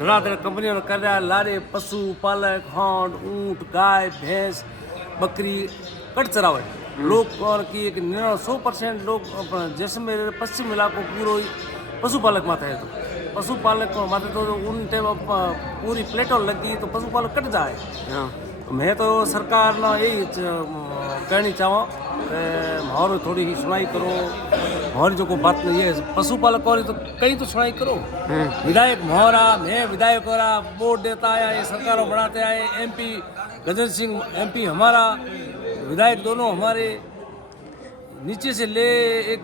धड़ाधड़ कंपनियों ने कर रहा है, लारे पशु पालक हांड ऊँट गाय भैंस बकरी कट चरावट लोग और की एक 100% लोग जैसलमेर पश्चिम इलाको पूरो पशुपालक माते है। तो पशुपालक माते तो उन टाइम पूरी प्लेटों लगी तो पशुपालक कट जाए। तो मैं तो सरकार ना यही कहनी चाहूँ और थोड़ी ही सुनाई करो और जो को बात नहीं है पशुपालक और तो कहीं तो सुनाई करो। विधायक मोहरा मैं विधायक हो रहा वोट देता आया ये सरकारों बढ़ाते आए। MP गजेंद्र सिंह MP हमारा विधायक दोनों हमारे नीचे से ले एक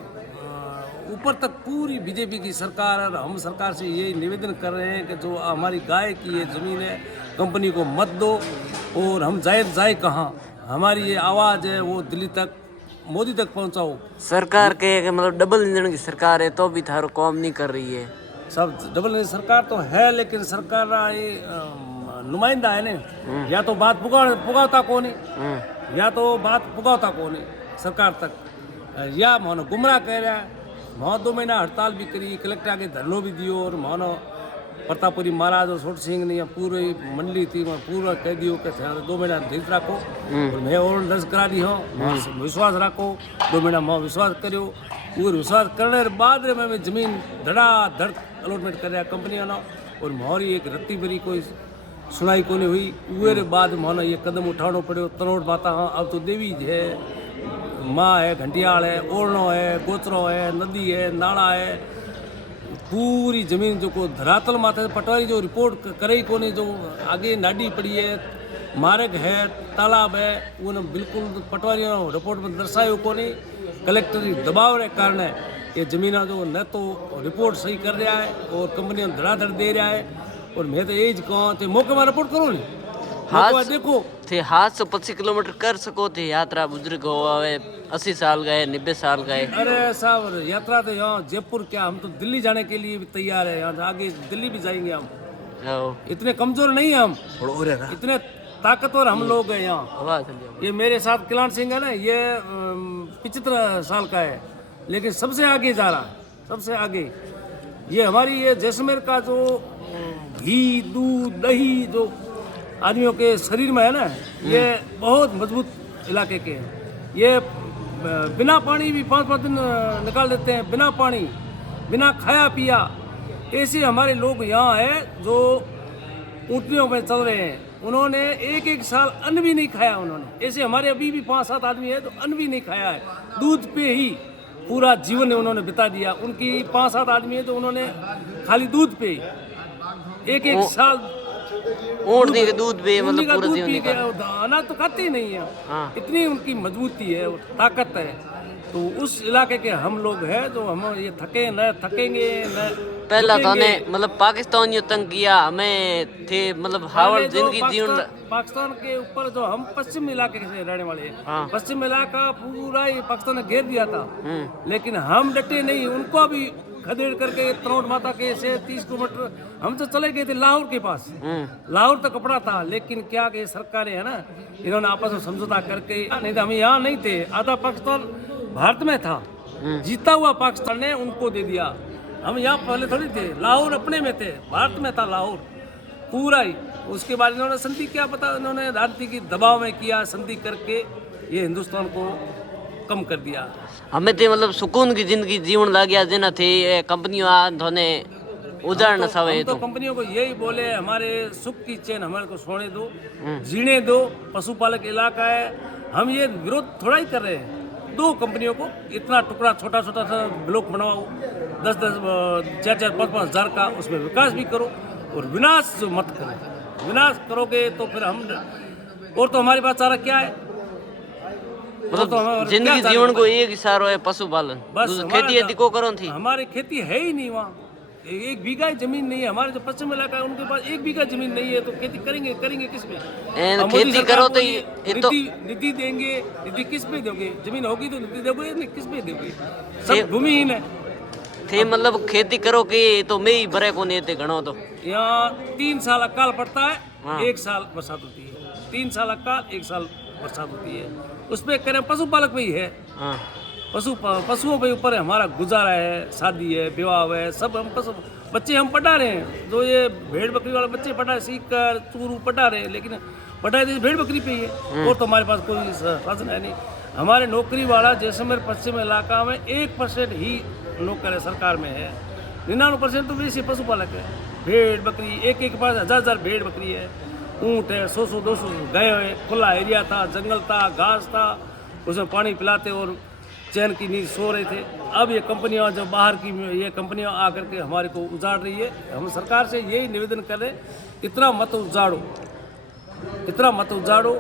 ऊपर तक पूरी बीजेपी की सरकार और हम सरकार से ये निवेदन कर रहे हैं कि जो हमारी गाय की ये ज़मीन है कंपनी को मत दो और हम जाए कहाँ। हमारी ये आवाज़ है वो दिल्ली तक मोदी तक पहुँचाओ। सरकार के मतलब डबल इंजन की सरकार है तो भी थारो काम नहीं कर रही है। सब डबल इंजन सरकार तो है लेकिन सरकार ये नुमाइंदा है ना या तो बात पुगावता को नहीं या तो बात पुगावता को नहीं सरकार तक या मानो गुमराह कह रहा है। वहाँ 2 महीना हड़ताल भी करी कलेक्टर आगे धरनो भी दियो और मानो प्रतापुरी महाराज और छोट सिंह ने पूरी मंडली थी पूरा कह दियो कि 2 महीना धीरज रखो और मैं और दर्ज करा दी हूँ विश्वास रखो 2 महीना मैं विश्वास करो पूरे विश्वास करने के बाद मैं जमीन धड़ाधड़ अलॉटमेंट कर रहा कंपनियों ने और मोहरी एक रत्ती भरी कोई सुनाई को नहीं हुई। उरे बाद मोहना ये कदम उठाना पड़ो तनोट बाता हाँ अब तो देवी है माँ है घंटियाल है ओरणो है गोचरो है नदी है नाला है पूरी जमीन जो को धरातल माथे पटवारी जो रिपोर्ट करे को नहीं जो आगे नाडी पड़ी है मार्ग है तालाब है वो बिल्कुल पटवारी रिपोर्ट में दर्शायो को नहीं। कलेक्टरी दबाव के कारण ये जमीन जो न तो रिपोर्ट सही कर रहा है और कंपनियों धड़ाधड़ दे रहा है और मैं तो यही कहूँ मौके में रिपोर्ट करो नहीं देखो थे 725 किलोमीटर कर सको थे यात्रा बुजुर्ग हो 80 साल गए 90 साल गए। अरे साहब यात्रा तो यहाँ जयपुर क्या हम तो दिल्ली जाने के लिए भी तैयार है। यहाँ आगे दिल्ली भी जाएंगे हम इतने कमजोर नहीं है हम इतने ताकतवर हम लोग हैं यहाँ। ये मेरे साथ किलान सिंह है ना ये 75 साल का है लेकिन सबसे आगे जा रहा है सबसे आगे। ये हमारी ये जैसलमेर का जो घी दूध दही जो आदमियों के शरीर में है ना ये बहुत मजबूत इलाके के हैं। ये बिना पानी भी 5-5 दिन निकाल देते हैं बिना पानी बिना खाया पिया। ऐसे हमारे लोग यहाँ है जो ऊँटनियों में चल रहे हैं उन्होंने एक साल अन्न भी नहीं खाया उन्होंने। ऐसे हमारे अभी भी 5-7 आदमी है तो अन्न भी नहीं खाया है दूध पे ही पूरा जीवन उन्होंने बिता दिया। उनकी 5-7 आदमी है तो उन्होंने खाली दूध पे एक साल ऊँटनी के दूध पे मतलब पूरा जीवन निकाला। अनाज तो खाते ही नहीं है इतनी उनकी मजबूती है ताकत है। तो उस इलाके के हम लोग हैं जो हम ये थके न थकेंगे न। पहला तो ने मतलब पाकिस्तान ने तंग किया हमें थे मतलब हावड़ जिंदगी जीवन पाकिस्तान के ऊपर जो हम पश्चिम इलाके से रहने वाले हैं पश्चिम इलाका पूरा ही पाकिस्तान ने घेर दिया था लेकिन हम डटे नहीं उनको भी खदेड़ करके तनोट माता के से 30 किलोमीटर हम तो चले गए थे लाहौर के पास। लाहौर तक कपड़ा था लेकिन क्या कि सरकारें है ना इन्होंने आपस में समझौता करके नहीं तो हम यहाँ नहीं थे आधा पाकिस्तान भारत में था जीता हुआ पाकिस्तान ने उनको दे दिया। हम यहाँ पहले थोड़ी थे लाहौर अपने में थे भारत में था लाहौर पूरा ही। उसके बाद इन्होंने संधि क्या पता इन्होंने राजनीति की दबाव में किया संधि करके ये हिंदुस्तान को कम कर दिया। हमें थे मतलब सुकून की जिंदगी जीवन लग गया जिना थे कंपनियों धोने उजाड़ न सवे तो कंपनियों को यही बोले हमारे सुख की चैन हमारे को सोने दो जीने दो। पशुपालक इलाका है हम ये विरोध थोड़ा ही कर रहे हैं 2 कंपनियों को इतना टुकड़ा छोटा छोटा सा ब्लॉक बनवाओ 10-10 4-4 5-5 हज़ार का उसमें विकास भी करो और विनाश मत करो। विनाश करोगे तो फिर हम और तो हमारे पास चारा क्या है मतलब तो जिंदगी जीवन को एक ही सारो है पशुपालन बस खेती को करो थी। हमारी खेती है ही नहीं वहाँ 1 बीघा जमीन नहीं है। हमारे जो पश्चिम इलाका है उनके पास 1 बीघा जमीन नहीं है तो खेती करेंगे किस पे। खेती करो तो निधि देंगे निधि किस पे दोगे जमीन होगी तो निधि दोगे नहीं किस पे दोगे सब भूमिहीन है थे मतलब खेती करो कि तो मैं ही भरे को नहीं थे घणो तो यहाँ 3 साल अकाल पड़ता है 1 साल बरसात होती है 3 साल अकाल 1 साल बरसात होती है उस पर करें पशुपालक पे ही है पशुओं पे ऊपर हमारा गुजारा है शादी है विवाह है सब हम बच्चे हम पढ़ा रहे हैं, जो ये भेड़ बकरी वाले बच्चे पढ़ा रहे, सीख कर चूरू पढ़ा रहे हैं, लेकिन पढ़ाई तो भेड़ बकरी पे ही है, और तो हमारे पास कोई साधन है नहीं। हमारे नौकरी वाला जैसलमेर पश्चिम इलाका में 1% ही नौकर है, सरकार में है। 99% तो वैसे पशुपालक है। भेड़ बकरी एक के पास 1000 भेड़ बकरी है, ऊँट है, 100-200 गाय है, खुला एरिया था, जंगल था, घास था, उसमें पानी पिलाते और चैन की नींद सो रहे थे। अब ये कंपनियां जो बाहर की ये कंपनियां आकर के हमारे को उजाड़ रही है। हम सरकार से यही निवेदन कर रहे, इतना मत उजाड़ो, इतना मत उजाड़ो।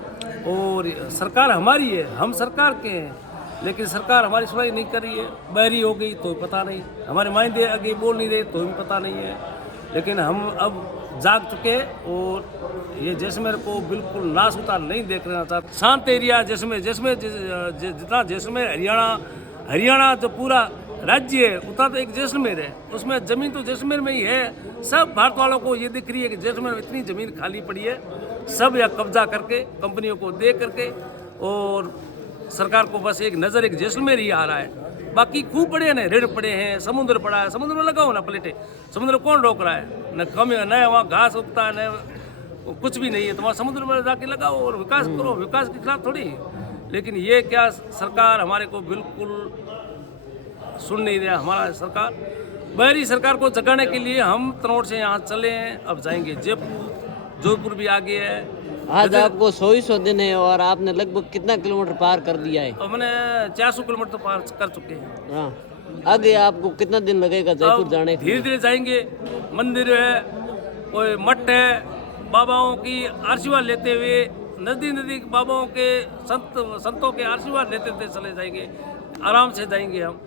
और सरकार हमारी है, हम सरकार के हैं, लेकिन सरकार हमारी सुनाई नहीं कर रही है। बहरी हो गई तो पता नहीं, हमारे मायदे आगे बोल नहीं रहे तो भी पता नहीं है। लेकिन हम अब जाग चुके हैं और ये जैसलमेर को बिल्कुल नासूता नहीं देखना चाहते। शांत एरिया जैसलमेर, जितना जैसलमेर हरियाणा जो पूरा राज्य है उतना तो एक जैसलमेर है, उसमें ज़मीन तो जैसलमेर में ही है। सब भारत वालों को ये दिख रही है कि जैसलमेर में इतनी ज़मीन खाली पड़ी है, सब या कब्जा करके कंपनियों को दे करके, और सरकार को बस एक नज़र एक जैसलमेर ही आ रहा है। बाकी खूब पड़े हैं ना, ऋण पड़े हैं, समुद्र पड़ा है, समुद्र में लगाओ ना प्लेटें, समुद्र कौन रोक रहा है? न कम न वहाँ घास उगता है, न कुछ भी नहीं है, तो वहाँ समुद्र में जाके लगाओ और विकास करो, विकास के खिलाफ थोड़ी। लेकिन ये क्या सरकार हमारे को बिल्कुल सुन नहीं रहा। हमारा सरकार बहरी सरकार को जगाने के लिए हम तनोट से यहाँ चले हैं, अब जाएंगे जयपुर, जोधपुर भी आगे है। आज आपको 100 दिन है और आपने लगभग कितना किलोमीटर पार कर दिया है? और मैंने 400 किलोमीटर तो पार कर चुके हैं। हाँ, आगे आपको कितना दिन लगेगा जयपुर जाने के लिए? धीरे धीरे जाएंगे। मंदिर है, कोई मठ है, बाबाओं की आशीर्वाद लेते हुए, नज़दीक बाबाओं के संतों के आशीर्वाद लेते चले जाएंगे, आराम से जाएंगे हम।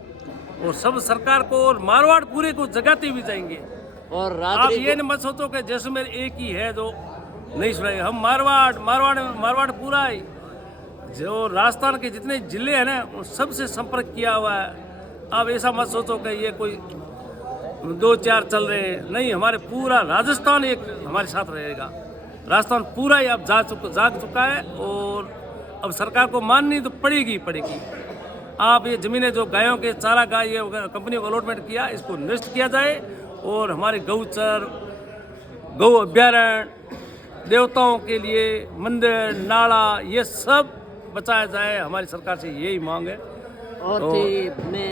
और सब सरकार को और मारवाड़ पूरे को जगाते हुए जाएंगे। और आप ये न मत सोचो कि जैसलमेर एक ही है जो नहीं सुनाएगा। हम मारवाड़ पूरा है, जो राजस्थान के जितने जिले हैं ना उन सबसे संपर्क किया हुआ है। आप ऐसा मत सोचो कि ये कोई 2-4 चल रहे हैं, नहीं, हमारे पूरा राजस्थान एक हमारे साथ रहेगा। राजस्थान पूरा ही अब जाग चुका है और अब सरकार को माननी तो पड़ेगी। आप ये ज़मीनें जो गायों के चारा गाय ये कंपनियों को अलॉटमेंट किया, इसको नष्ट किया जाए और हमारे गौचर, गौ अभ्यारण्य, देवताओं के लिए मंदिर, नाला, ये सब बचाया जाए। हमारी सरकार से यही मांग है। और